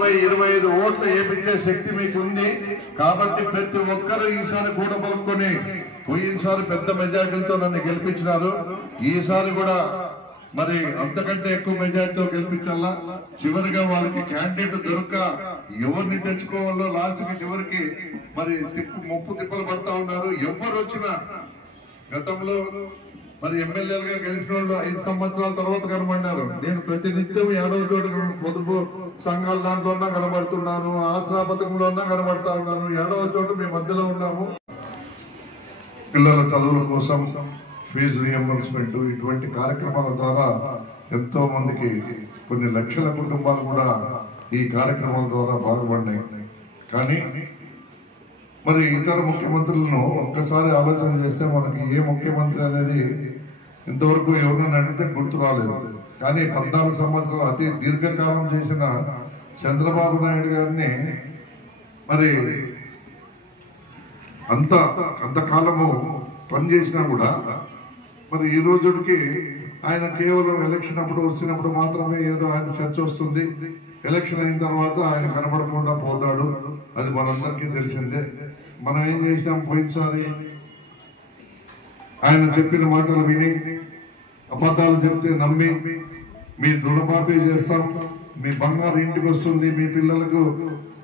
25 ఓట్లు వేయించే శక్తి మీకుంది కాబట్టి ప్రతి ఒక్కరూ ఈసారి కూడా పలుకొని పోయినసారి పెద్ద మెజార్టీలతో నన్ను గెలిపించినారు. ఈసారి కూడా మరి అంతకంటే ఎక్కువ మెజార్టీతో గెలిపించాలా. చివరిగా వాళ్ళకి క్యాండిడేట్ దొరక్క ఎవరిని తెచ్చుకోవాలో లాస్ట్కి చివరికి మరి ముప్పు తిప్పలు పడతా ఉన్నారు. ఎవరు వచ్చినా గతంలో మరి ఎమ్మెల్యేలుగా గెలిచిన వాళ్ళు 5 సంవత్సరాల తర్వాత కనబడినారు. నేను ప్రతినిత్యం 7వ చోటు పొదుపు సంఘాల దాంట్లోన్నా కనబడుతున్నాను, ఆసరా పథకంలోన్నా కనబడతా ఉన్నాను. 7వ చోటు మీ మధ్యలో ఉన్నాము. పిల్లల చదువుల కోసం ఫీజు రియంబర్స్మెంట్ ఇటువంటి కార్యక్రమాల ద్వారా ఎంతో మందికి కొన్ని లక్షల కుటుంబాలు కూడా ఈ కార్యక్రమాల ద్వారా బాగుపడినాయి. కానీ మరి ఇతర ముఖ్యమంత్రులను ఒక్కసారి ఆలోచన చేస్తే మనకి ఏ ముఖ్యమంత్రి అనేది ఇంతవరకు ఎవరినైనా అడిగితే గుర్తు రాలేదు. కానీ 14 సంవత్సరాలు అతి దీర్ఘకాలం చేసిన చంద్రబాబు నాయుడు గారిని మరి అంతకాలము పనిచేసినా కూడా మరి ఈ రోజుకి ఆయన కేవలం ఎలక్షన్ అప్పుడు వచ్చినప్పుడు మాత్రమే ఏదో ఆయన చర్చ వస్తుంది. ఎలక్షన్ అయిన తర్వాత ఆయన కనబడకుండా పోతాడు. అది మనందరికీ తెలిసిందే. మనం ఏం చేసినాం పోయినసారి ఆయన చెప్పిన మాటలు విని అబద్ధాలు చెప్తే నమ్మి మీ రుణమాఫీ చేస్తాం, మీ బంగారు ఇంటికి వస్తుంది, మీ పిల్లలకు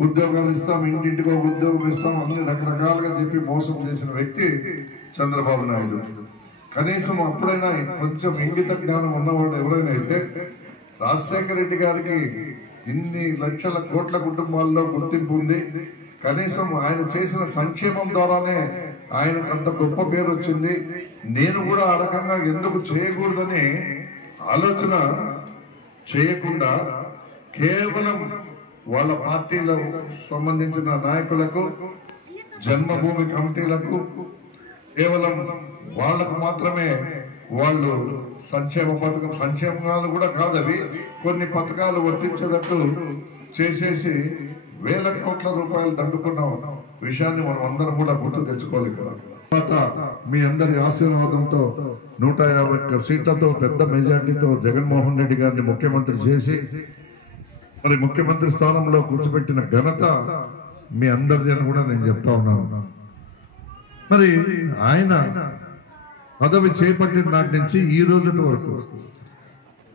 ఉద్యోగాలు ఇస్తాం, ఇంటింటికి ఒక ఉద్యోగం ఇస్తాం, అన్ని రకరకాలుగా చెప్పి మోసం చేసిన వ్యక్తి చంద్రబాబు నాయుడు. కనీసం అప్పుడైనా కొంచెం ఇంగిత జ్ఞానం ఉన్నవాడు ఎవరైనా అయితే రాజశేఖర రెడ్డి గారికి ఇన్ని లక్షల కోట్ల కుటుంబాల్లో గుర్తింపు ఉంది. కనీసం ఆయన చేసిన సంక్షేమం ద్వారానే ఆయనకు అంత గొప్ప పేరు వచ్చింది. నేను కూడా ఆ రకంగా ఎందుకు చేయకూడదని ఆలోచన చేయకుండా కేవలం వాళ్ళ పార్టీలకు సంబంధించిన నాయకులకు, జన్మభూమి కమిటీలకు, కేవలం వాళ్లకు మాత్రమే వాళ్ళు సంక్షేమాలు కూడా కాదవి కొన్ని పథకాలు వర్తించేటట్టు చేసేసి వేల కోట్ల రూపాయలు దండుకున్న విషయాన్ని మనం అందరం కూడా గుర్తు తెచ్చుకోవాలి కదా. తర్వాత మీ అందరి ఆశీర్వాదంతో 151 సీట్లతో పెద్ద మెజార్టీతో జగన్మోహన్ రెడ్డి గారిని ముఖ్యమంత్రి చేసి మరి ముఖ్యమంత్రి స్థానంలో కూర్చోబెట్టిన ఘనత మీ అందరిది అని కూడా నేను చెప్తా ఉన్నాను. మరి ఆయన పదవి చేపట్టిన నాటి నుంచి ఈ రోజు వరకు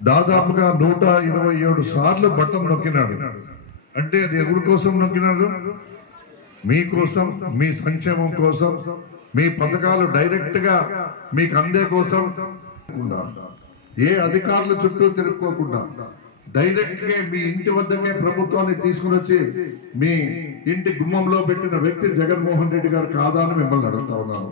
దాదాపుగా 127 సార్లు బటన్ నొక్కినాడు. అంటే అది ఎవరి కోసం నొక్కినాడు? మీకోసం, మీ సంక్షేమం కోసం, మీ పథకాలు డైరెక్ట్ గా మీకు అందే కోసం, ఏ అధికారుల చుట్టూ తిరుక్కోకుండా డైరెక్ట్ గా మీ ఇంటి వద్దకే ప్రభుత్వాన్ని తీసుకుని వచ్చి మీ ఇంటి గుమ్మంలో పెట్టిన వ్యక్తి జగన్మోహన్ రెడ్డి గారు కాదా అని మిమ్మల్ని అడుగుతా ఉన్నాను.